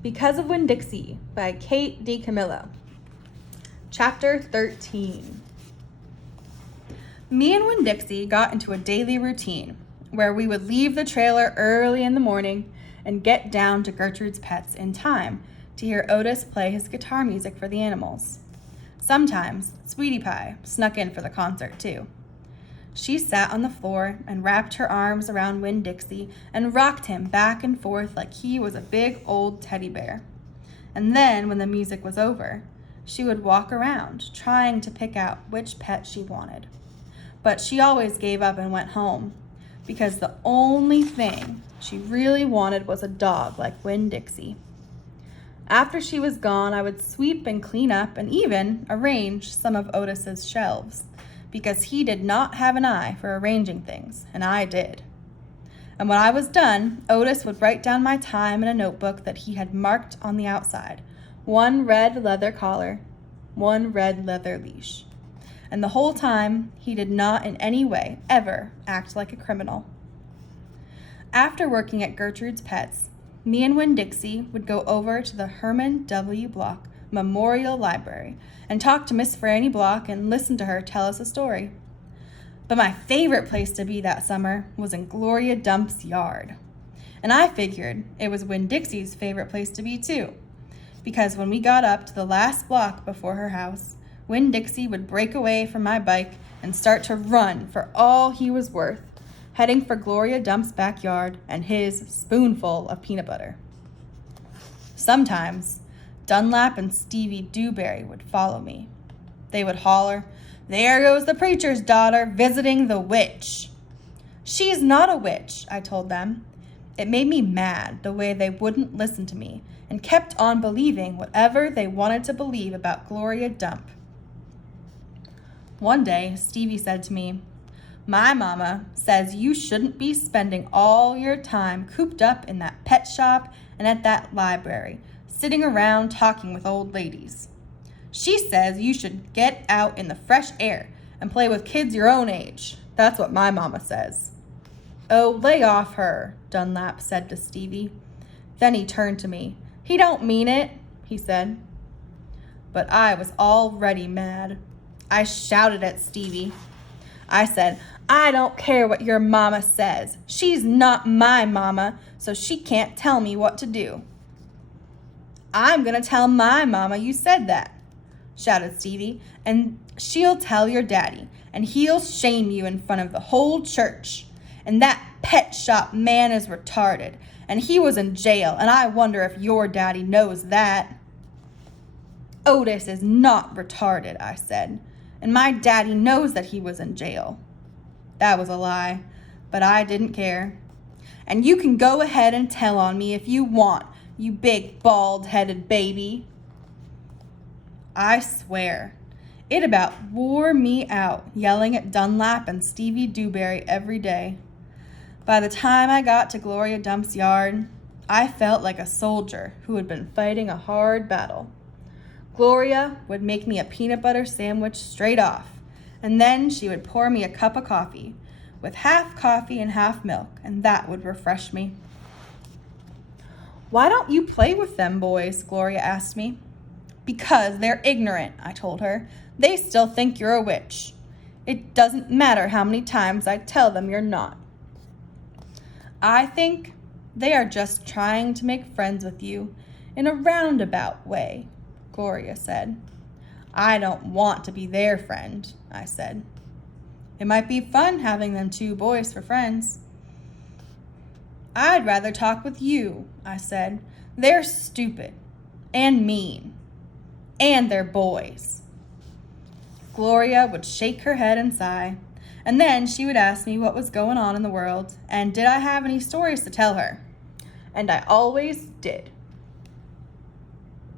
Because of Winn-Dixie by Kate DiCamillo. Chapter 13. Me and Winn-Dixie got into a daily routine where we would leave the trailer early in the morning and get down to Gertrude's Pets in time to hear Otis play his guitar music for the animals. Sometimes Sweetie Pie snuck in for the concert too. She sat on the floor and wrapped her arms around Winn-Dixie and rocked him back and forth like he was a big old teddy bear. And then when the music was over, she would walk around trying to pick out which pet she wanted. But she always gave up and went home because the only thing she really wanted was a dog like Winn-Dixie. After she was gone, I would sweep and clean up and even arrange some of Otis's shelves, because he did not have an eye for arranging things, and I did. And when I was done, Otis would write down my time in a notebook that he had marked on the outside. 1 red leather collar, 1 red leather leash. And the whole time, he did not in any way ever act like a criminal. After working at Gertrude's Pets, me and Winn-Dixie would go over to the Herman W. Block Memorial Library and talk to Miss Franny Block and listen to her tell us a story. But my favorite place to be that summer was in Gloria Dump's yard. And I figured it was Winn-Dixie's favorite place to be too, because when we got up to the last block before her house, Winn-Dixie would break away from my bike and start to run for all he was worth, heading for Gloria Dump's backyard and his spoonful of peanut butter. Sometimes Dunlap and Stevie Dewberry would follow me. They would holler, "There goes the preacher's daughter visiting the witch." "She's not a witch," I told them. It made me mad the way they wouldn't listen to me and kept on believing whatever they wanted to believe about Gloria Dump. One day, Stevie said to me, "My mama says you shouldn't be spending all your time cooped up in that pet shop and at that library, sitting around talking with old ladies. She says you should get out in the fresh air and play with kids your own age. That's what my mama says." "Oh, lay off her," Dunlap said to Stevie. Then he turned to me. "He don't mean it," he said. But I was already mad. I shouted at Stevie. I said, "I don't care what your mama says. She's not my mama, so she can't tell me what to do." "I'm gonna tell my mama you said that," shouted Stevie, "and she'll tell your daddy, and he'll shame you in front of the whole church. And that pet shop man is retarded, and he was in jail, and I wonder if your daddy knows that." "Otis is not retarded," I said, "and my daddy knows that he was in jail." That was a lie, but I didn't care. "And you can go ahead and tell on me if you want, you big bald-headed baby." I swear, it about wore me out yelling at Dunlap and Stevie Dewberry every day. By the time I got to Gloria Dump's yard, I felt like a soldier who had been fighting a hard battle. Gloria would make me a peanut butter sandwich straight off, and then she would pour me a cup of coffee, with half coffee and half milk, and that would refresh me. "Why don't you play with them boys?" Gloria asked me. "Because they're ignorant," I told her. "They still think you're a witch. It doesn't matter how many times I tell them you're not." "I think they are just trying to make friends with you in a roundabout way," Gloria said. "I don't want to be their friend," I said. "It might be fun having them 2 boys for friends." "I'd rather talk with you," I said. "They're stupid and mean, and they're boys." Gloria would shake her head and sigh, and then she would ask me what was going on in the world and did I have any stories to tell her. And I always did.